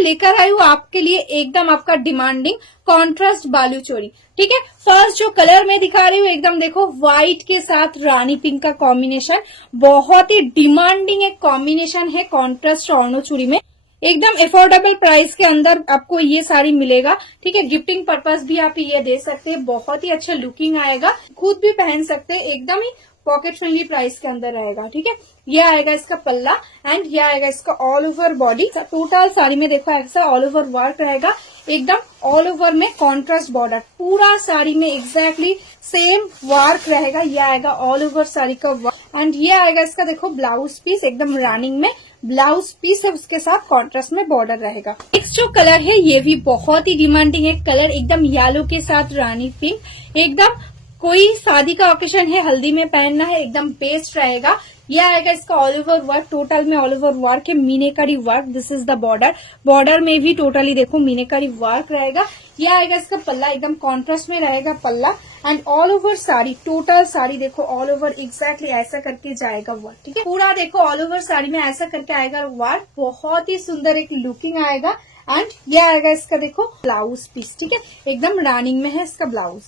लेकर आई हूँ आपके लिए एकदम आपका डिमांडिंग कॉन्ट्रास्ट बालू चोरी। ठीक है, फर्स्ट जो कलर मैं दिखा रही हूँ एकदम देखो व्हाइट के साथ रानी पिंक का कॉम्बिनेशन, बहुत ही डिमांडिंग एक कॉम्बिनेशन है कॉन्ट्रास्ट ऑर्नो चूड़ी में। एकदम अफोर्डेबल प्राइस के अंदर आपको ये साड़ी मिलेगा। ठीक है, गिफ्टिंग पर्पस भी आप ये दे सकते हैं, बहुत ही अच्छा लुकिंग आएगा, खुद भी पहन सकते हैं, एकदम ही पॉकेट फ्रेंडली प्राइस के अंदर रहेगा। ठीक है, ये आएगा इसका पल्ला एंड ये आएगा इसका all over body. Total sari में देखो ऐसा ऑल ओवर वर्क रहेगा, एकदम ऑल ओवर में कॉन्ट्रास्ट बॉर्डर, पूरा साड़ी में एग्जैक्टली सेम वर्क रहेगा। ये आएगा ऑल ओवर साड़ी का वर्क एंड ये आएगा इसका देखो ब्लाउज पीस, एकदम रनिंग में ब्लाउज पीस है, उसके साथ कॉन्ट्रास्ट में बॉर्डर रहेगा। नेक्स्ट जो कलर है ये भी बहुत ही डिमांडिंग है कलर, एकदम येलो के साथ रानी पिंक, एकदम कोई शादी का ओकेशन है, हल्दी में पहनना है, एकदम बेस्ट रहेगा। यह आएगा इसका ऑल ओवर वर्क, टोटल में ऑल ओवर वर्क है, meenakari work, this is the border, border में भी टोटली देखो मीनेकारी वर्क रहेगा। यह आएगा इसका पल्ला, एकदम कॉन्ट्रास्ट में रहेगा पल्ला and all over sari, total sari देखो ऑल ओवर एग्जैक्टली ऐसा करके जाएगा वर्क। ठीक है, पूरा देखो ऑल ओवर साड़ी में ऐसा करके आएगा वर्क, बहुत ही सुंदर एक लुकिंग आएगा एंड ये आएगा इसका देखो ब्लाउज पीस। ठीक है, एकदम रनिंग में है इसका ब्लाउज।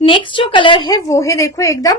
नेक्स्ट जो कलर है वो है देखो एकदम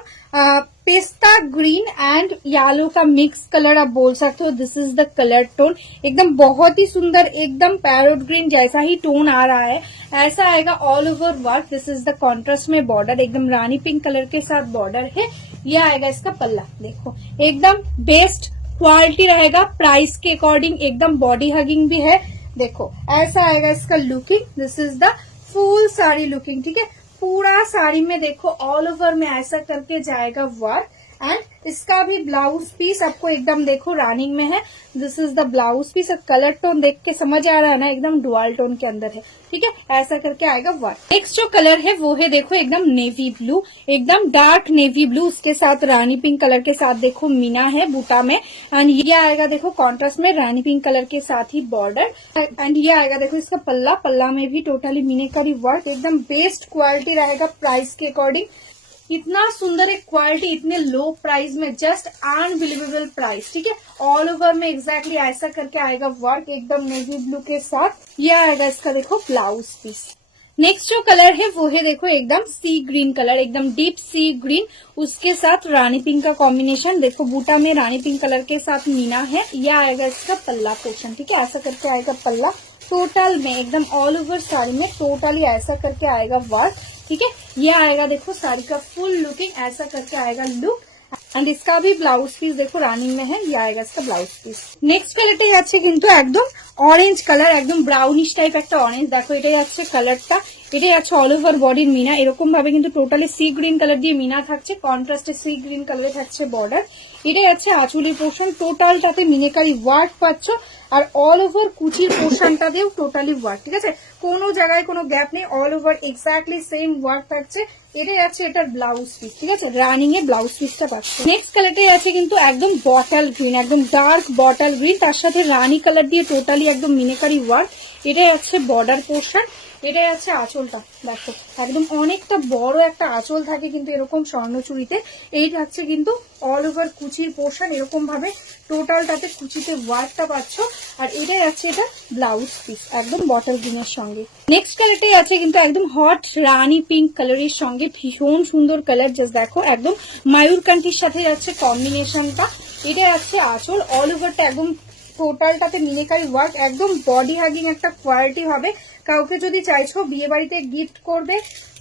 पेस्ता ग्रीन एंड येलो का मिक्स कलर आप बोल सकते हो, this is the colour tone, एकदम बहुत ही सुंदर, एकदम पैरोट ग्रीन जैसा ही टोन आ रहा है, ऐसा आएगा all over work. This is the contrast में बॉर्डर, एकदम रानी पिंक कलर के साथ बॉर्डर है। यह आएगा इसका पल्ला, देखो एकदम बेस्ट क्वालिटी रहेगा प्राइस के अकॉर्डिंग, एकदम बॉडी हगिंग भी है। देखो ऐसा आएगा इसका looking, this is the full sari looking. ठीक है, पूरा साड़ी में देखो ऑल ओवर में ऐसा करके जाएगा वर्क एंड इसका भी ब्लाउज पीस आपको एकदम देखो रनिंग में है, this is the blouse piece. Colour tone देख के समझ आ रहा है ना, एकदम डुअल टोन के अंदर है। ठीक है, ऐसा करके आएगा वर्क। नेक्स्ट जो कलर है वो है देखो एकदम नेवी ब्लू, एकदम डार्क नेवी ब्लू, उसके साथ रानी पिंक कलर के साथ देखो मीना है बूटा में एंड ये आएगा देखो कॉन्ट्रास्ट में रानी पिंक कलर के साथ ही बॉर्डर एंड ये आएगा देखो इसका पल्ला, पल्ला में भी टोटली मीनाकारी वर्क, एकदम बेस्ट क्वालिटी रहेगा प्राइस के अकॉर्डिंग। इतना सुंदर एक क्वालिटी इतने लो प्राइस में, जस्ट अनबिलीवेबल प्राइस। ठीक है, ऑल ओवर में एग्जैक्टली ऐसा करके आएगा वर्क, एकदम नेवी ब्लू के साथ। ये आएगा इसका देखो ब्लाउज पीस। नेक्स्ट जो कलर है वो है देखो एकदम सी ग्रीन कलर, एकदम डीप सी ग्रीन, उसके साथ रानी पिंक का कॉम्बिनेशन, देखो बूटा में रानी पिंक कलर के साथ मीना है। यह आएगा इसका पल्ला पोर्शन। ठीक है, ऐसा करके आएगा पल्ला, टोटल में एकदम ऑल ओवर साड़ी में टोटली ऐसा करके आएगा वर्क। ठीक है, ये आएगा देखो साड़ी का फुल लुकिंग, ऐसा करके आएगा लुक एंड इसका भी ब्लाउज पीस देखो रानिंग में है। ये आएगा इसका ब्लाउज पीस। नेक्स्ट কালারটাই আছে কিন্তু একদম অরেঞ্জ কালার, একদম ব্রাউনিশ টাইপ একটা অরেঞ্জ, দেখো এটাই আছে কালারটা, এটাই আছে অল ওভার বডির মিনা, এরকম ভাবে কিন্তু টোটালি সি গ্রিন কালার দিয়ে মিনা থাকছে, কন্ট্রাস্টে সি গ্রিন কালারে থাকছে বর্ডার। এটাই আছে আঁচলের পোর্শন, টোটালটাতে মিনাকারি ওয়ার্ক পাচ্ছ আর অল ওভার কুচির পোর্শনটা দিয়েও টোটালি ওয়ার্ক। ঠিক আছে, কোনো জায়গায় কোনো গ্যাপ নেই, all over exactly same work থাকছে। এটাই আছে এটার ব্লাউজ পিস। ঠিক আছে, রানিং এ ব্লাউজ পিসটা পাচ্ছে। নেক্সট কালারটাই আছে কিন্তু একদম বটল গ্রিন, একদম ডার্ক বটল গ্রিন, তার সাথে রানী কালার দিয়ে টোটালি একদম মিনাকারি ওয়ার্ক। এটাই আছে বর্ডার পোর্শন, এটাই আছে আঁচলটা, দেখো একদম অনেকটা বড় একটা আঁচল থাকে কিন্তু এরকম স্বর্ণচুরিতে, এই থাকছে কিন্তু অল ওভার কুচির পোর্শন, এরকম ভাবে টোটালটাতে কুচিতে ওয়ার্কটা পাচ্ছ আর এটাই আছে এটা ব্লাউজ পিস একদম বটল গ্রিনের সঙ্গে। নেক্সট কালারটাই আছে কিন্তু একদম হট রানী পিঙ্ক কালারের সঙ্গে, ভীষণ সুন্দর কালার, জাস্ট দেখো একদম ময়ূরকান্তির সাথে যাচ্ছে কম্বিনেশনটা। এটাই আছে আঁচল, অল ওভারটা একদম টোটালটাতে মিনাকারি ওয়ার্ক, একদম বডি হাগিং একটা কোয়ালিটি হবে। কাউকে যদি চাইছো বিয়ে বাড়িতে গিফট করবে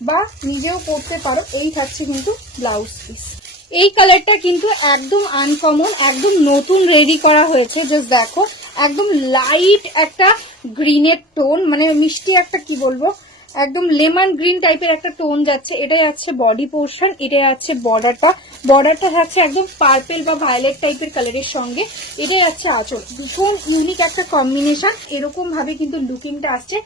বা নিজেও করতে পারো, এই থাকছে কিন্তু ব্লাউজ পিস। এই কালারটা কিন্তু একদম আনকমন, একদম নতুন রেডি করা হয়েছে, জাস্ট দেখো একদম লাইট একটা গ্রিনের টোন, মানে মিষ্টি একটা কি বলবো একদম লেমন গ্রিন টাইপের একটা টোন যাচ্ছে। এটাই আছে বডি পোর্শন, এটাই আছে বর্ডারটা, বর্ডারটা থাকছে একদম পার্পেল বা ভায়োলেট টাইপের কালারের সঙ্গে। এটাই আছে আঁচল, ভীষণ ইউনিক একটা কম্বিনেশন, এরকম ভাবে কিন্তু লুকিংটা আসছে,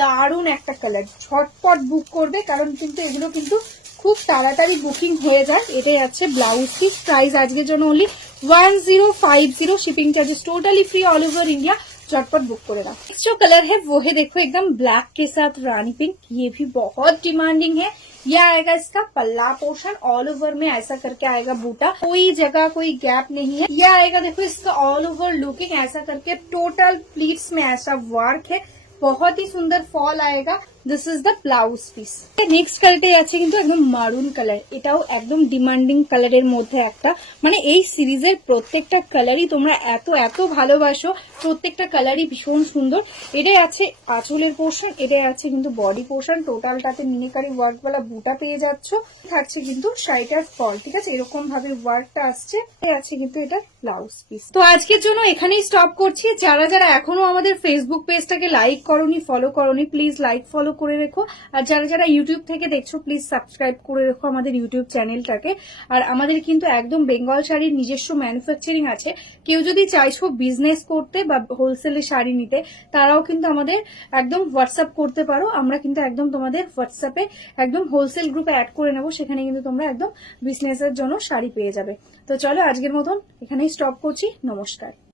দারুণ একটা কালার। ঝটপট বুক করবে কারণ কিন্তু এগুলো কিন্তু খুব তাড়াতাড়ি বুকিং হয়ে যায়। এটাই আছে ব্লাউজ পিস, প্রাইস আজকের জন্য only 1050, shipping charges totally free all over India. झटपट बुक करे ना। जो कलर है वो है देखो एकदम ब्लैक के साथ रानी पिंक, ये भी बहुत डिमांडिंग है। ये आएगा इसका पल्ला पोर्शन, ऑल ओवर में ऐसा करके आएगा बूटा, कोई जगह कोई गैप नहीं है। ये आएगा देखो इसका ऑल ओवर लुकिंग ऐसा करके टोटल प्लीट्स में ऐसा वर्क है, बहुत ही सुंदर फॉल आएगा। This is the blouse piece. Next কালারটাই আছে কিন্তু একদম মারুন কালার, এটাও একদম ডিমান্ডিং কালারের মধ্যে একটা, মানে এই সিরিজের প্রত্যেকটা কালারই তোমরা এত এত ভালোবাসো, প্রত্যেকটা কালারই ভীষণ সুন্দর। এটাই আছে আঁচলের পোর্শন, এটাই আছে কিন্তু বডি পোর্শন, টোটালটাতে মিনিকারি ওয়ার্ক वाला বুটা পেয়ে যাচ্ছ। থাকছে কিন্তু শাড়িটার ফল, ঠিক আছে, এরকম ভাবে ওয়ার্কটা আসছে। এই আছে কিন্তু এটা ব্লাউজ পিস। তো আজকের জন্য এখানেই স্টপ করছি। যারা যারা এখনো আমাদের ফেসবুক পেজটাকে লাইক করোনি, ফলো করোনি, প্লিজ লাইক ফলো করে রেখো। আর যারা যারা ইউটিউব থেকে দেখছো প্লিজ সাবস্ক্রাইব করে রেখো আমাদের ইউটিউব চ্যানেলটাকে। আর আমাদের কিন্তু একদম বেঙ্গল শাড়ির নিজস্ব ম্যানুফ্যাকচারিং আছে, কেউ যদি চাইছো বিজনেস করতে বা হোলসেলে শাড়ি নিতে তারাও কিন্তু আমাদের একদম হোয়াটসঅ্যাপ করতে পারো। আমরা কিন্তু একদম তোমাদের হোয়াটসঅ্যাপে একদম হোলসেল গ্রুপে অ্যাড করে নেবো, সেখানে কিন্তু তোমরা একদম বিজনেসের জন্য শাড়ি পেয়ে যাবে। তো চলো আজকের মতন এখানেই স্টপ করছি, নমস্কার।